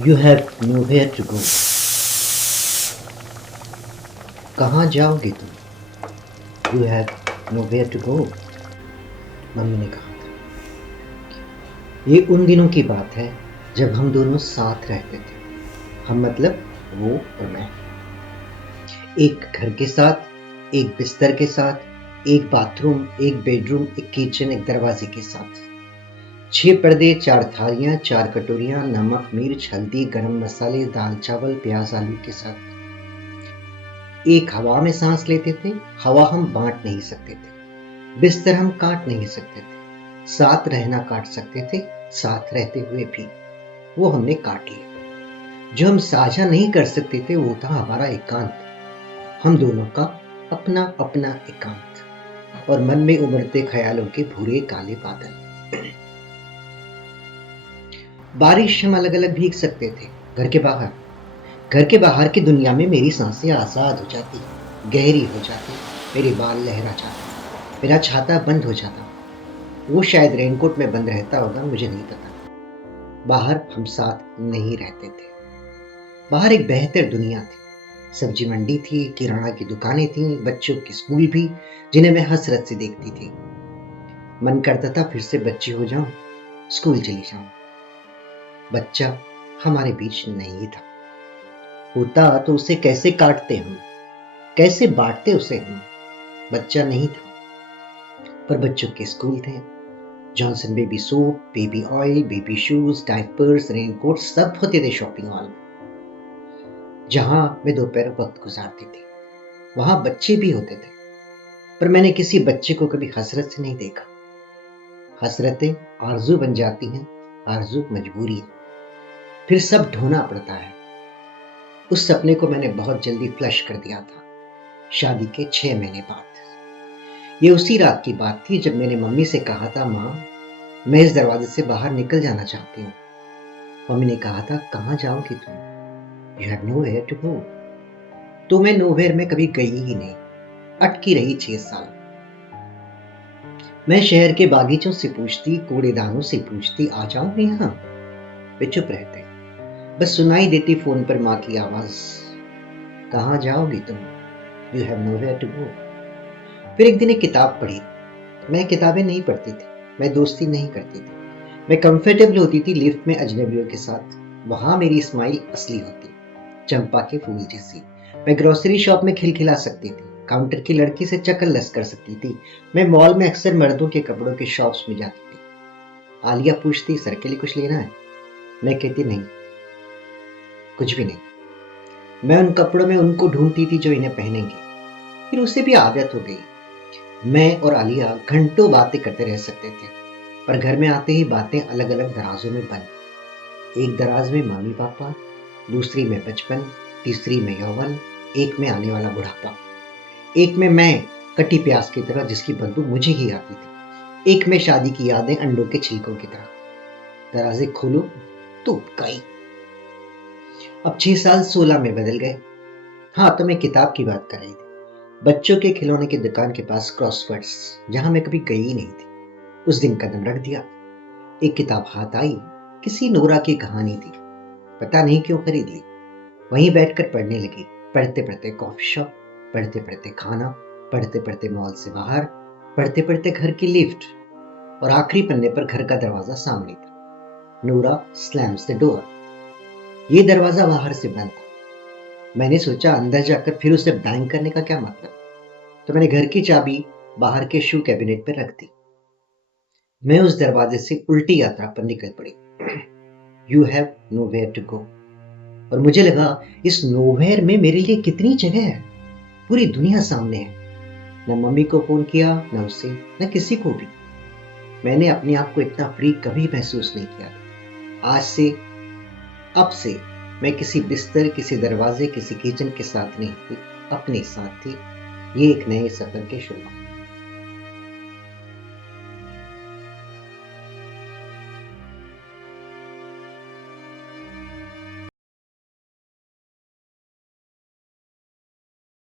You have nowhere to go. कहाँ जाओगे तुम? You have nowhere to go. Mummy ने कहा था। ये उन दिनों की बात है जब हम दोनों साथ रहते थे। हम मतलब वो और मैं। एक घर के साथ, एक बिस्तर के साथ, एक बाथरूम, एक बेडरूम, एक किचन, एक दरवाजे के साथ। 6 पर्दे, 4 थालियां, 4 कटोरियां, नमक, मिर्च, हल्दी, गरम मसाले, दाल, चावल, प्याज, आलू के साथ। एक हवा में सांस लेते थे। हवा हम बांट नहीं सकते थे। बिस्तर हम काट नहीं सकते थे। साथ रहना काट सकते थे, साथ रहते हुए भी वो हमने काट लिया। जो हम साझा नहीं कर सकते थे वो था हमारा एकांत। हम दोनों का अपना अपना एकांत और मन में उमड़ते ख्यालों के भूरे काले बादल। बारिश हम अलग अलग भीग सकते थे। घर के बाहर की दुनिया में मेरी सांसें आजाद हो जाती, गहरी हो जाती, मेरे बाल लहरा जाते, मेरा छाता बंद हो जाता। वो शायद रेनकोट में बंद रहता होगा, मुझे नहीं पता। बाहर हम साथ नहीं रहते थे। बाहर एक बेहतर दुनिया थी। सब्जी मंडी थी, किराना की दुकानें थी, बच्चों के स्कूल भी, जिन्हें मैं हसरत से देखती थी। मन करता था फिर से बच्ची हो जाऊं, स्कूल चली जाऊं। बच्चा हमारे बीच नहीं था। होता तो उसे कैसे काटते हम, कैसे बांटते उसे हम। बच्चा नहीं था, पर बच्चों के स्कूल थे। Johnson baby soap, baby oil, baby shoes, diapers, raincoat सब होते थे शॉपिंग मॉल में। जहां मैं दोपहर वक्त गुजारती थी वहां बच्चे भी होते थे, पर मैंने किसी बच्चे को कभी हसरत से नहीं देखा। हसरतें आरजू बन जाती हैं, आरजू मजबूरी है, फिर सब ढोना पड़ता है। उस सपने को मैंने बहुत जल्दी फ्लश कर दिया था, शादी के 6 महीने बाद। ये उसी रात की बात थी जब मैंने मम्मी से कहा था, माँ मैं इस दरवाजे से बाहर निकल जाना चाहती हूँ। मम्मी ने कहा था, कहाँ जाओगी तुम? You have nowhere to go. तो मैं नोवेयर में कभी गई ही नहीं, अटकी रही 6 साल। मैं शहर के बागीचों से पूछती, कूड़ेदानों से पूछती, आ जाओगे यहाँ? वे चुप रहते। बस सुनाई देती फोन पर माँ की आवाज, कहाँ जाओगी तुम? You have nowhere to go. फिर एक दिन एक किताब पढ़ी। मैं किताबें नहीं पढ़ती थी, मैं दोस्ती नहीं करती थी। मैं कंफर्टेबल होती थी लिफ्ट में अजनबियों के साथ। वहां मेरी स्माइल असली होती, चंपा के फूल जैसी। मैं ग्रोसरी शॉप में खिलखिला सकती थी, काउंटर की लड़की से चकलस कर सकती थी। मैं मॉल में अक्सर मर्दों के कपड़ों के शॉप्स में जाती थी। आलिया पूछती, सर के लिए कुछ लेना है? मैं कहती, नहीं, कुछ भी नहीं। मैं उन कपड़ों में उनको ढूंढती थी जो इन्हें पहनेंगे। फिर उसे भी आदत हो गई। मैं और आलिया घंटों बातें करते रह सकते थे, पर घर में आते ही बातें अलग अलग दराजों में बंद। एक दराज में मम्मी पापा, दूसरी में बचपन, तीसरी में यौवन, एक में आने वाला बुढ़ापा, एक में मैं कटी प्याज की तरह जिसकी बदबू मुझे ही आती थी, एक में शादी की यादें अंडों के छिलकों की तरह। दरवाजे खोलो तो कई। अब 6 साल 16 में बदल गए। हाँ, तो मैं किताब की बात कर रही थी, बच्चों के खिलौने की दुकान के पास क्रॉसवर्ड्स, जहां मैं कभी गई ही नहीं थी। उस दिन कदम रख दिया, एक किताब हाथ आई, किसी नोरा की कहानी थी। पता नहीं क्यों खरीद ली। वहीं बैठकर पढ़ने लगी। पढ़ते पढ़ते कॉफी शॉप, पढ़ते पढ़ते खाना, पढ़ते पढ़ते मॉल से बाहर, पढ़ते पढ़ते घर की लिफ्ट, और आखिरी पन्ने पर घर का दरवाजा सामने था। Nora slams the door. ये दरवाजा बाहर से बंद था। मैंने सोचा अंदर जाकर फिर उसे बैंग करने का क्या मतलब, तो मैंने घर की चाबी बाहर के शू कैबिनेट पर रख दी। मैं उस दरवाजे से उल्टी यात्रा पर निकल पड़ी। You have nowhere to go. और मुझे लगा इस नोवेयर में मेरे लिए कितनी जगह है, पूरी दुनिया सामने है। न मम्मी को फोन किया, न उसे, न किसी को भी। मैंने अपने आप को इतना फ्री कभी महसूस नहीं किया। आज से, अब से मैं किसी बिस्तर, किसी दरवाजे, किसी किचन के साथ नहीं थी, अपने साथ थी। ये एक नए सफर की शुरुआत।